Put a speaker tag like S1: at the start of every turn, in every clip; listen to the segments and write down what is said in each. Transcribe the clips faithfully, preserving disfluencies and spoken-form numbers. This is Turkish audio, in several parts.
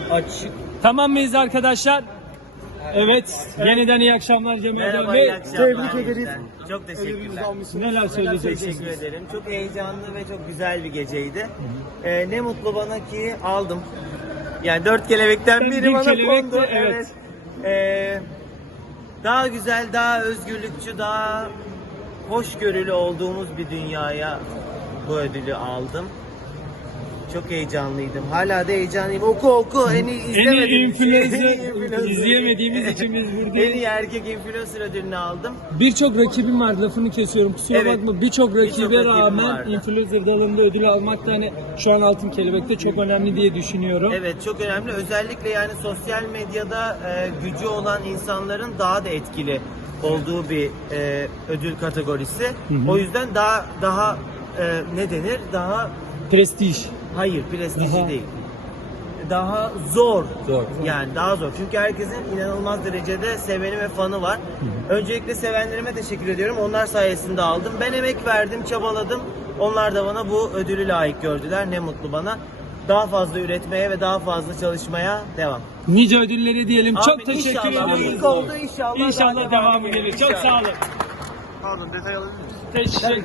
S1: Açık.
S2: Tamam mıyız arkadaşlar? Evet. Yeniden iyi akşamlar Cemal
S3: Merhaba,
S2: Bey.
S3: iyi akşamlar.
S1: Tebrik ederiz.
S3: Çok teşekkürler.
S2: Neler söyleyeceksiniz?
S3: Teşekkür ederim. Çok heyecanlı ve çok güzel bir geceydi. Ee, ne mutlu bana ki aldım. Yani dört kelebekten
S2: Ben
S3: biri
S2: bir
S3: bana
S2: kelebekti,
S3: kondu.
S2: evet.
S3: Ee, daha güzel, daha özgürlükçü, daha hoşgörülü olduğumuz bir dünyaya bu ödülü aldım. Çok heyecanlıydım. Hala da heyecanlıyım. Oku oku. En iyi
S2: En iyi
S3: izlemediğim için-
S2: influencer izleyemediğimiz için biz
S3: En
S2: buradayız.
S3: iyi erkek influencer ödülünü aldım.
S2: Birçok rakibim var, lafını kesiyorum, kusura
S3: Evet.
S2: bakma. Birçok rakibe
S3: rakibim
S2: rağmen
S3: vardı.
S2: influencer dalında ödül almak da hani şu an Altın Kelebek'te çok önemli diye düşünüyorum.
S3: Evet, çok önemli. Özellikle yani sosyal medyada e, gücü olan insanların daha da etkili olduğu bir e, ödül kategorisi.
S2: Hı hı.
S3: O yüzden daha daha e, ne denir? Daha
S2: Prestij.
S3: hayır, prestijli
S2: Daha-
S3: değil. Daha zor.
S2: Zor.
S3: Yani daha zor. Çünkü herkesin inanılmaz derecede seveni ve fanı var. Öncelikle sevenlerime teşekkür ediyorum. Onlar sayesinde aldım. Ben emek verdim, çabaladım. Onlar da bana bu ödülü layık gördüler. Ne mutlu bana. Daha fazla üretmeye ve daha fazla çalışmaya devam.
S2: Nice ödülleri diyelim.
S3: Abi
S2: çok teşekkür
S3: inşallah.
S2: ederiz.
S3: İlk oldu, inşallah
S2: İnşallah
S3: daha
S2: devamı
S3: devamı
S2: gelir.
S3: gelir.
S2: Çok
S3: İnşallah.
S2: sağ olun.
S1: Pardon, detay alabilir miyiz?
S2: Teşekkür,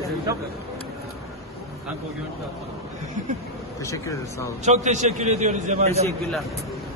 S1: Teşekkür ederiz, sağ olun.
S2: çok teşekkür ediyoruz Cemal Bey.
S3: Teşekkürler.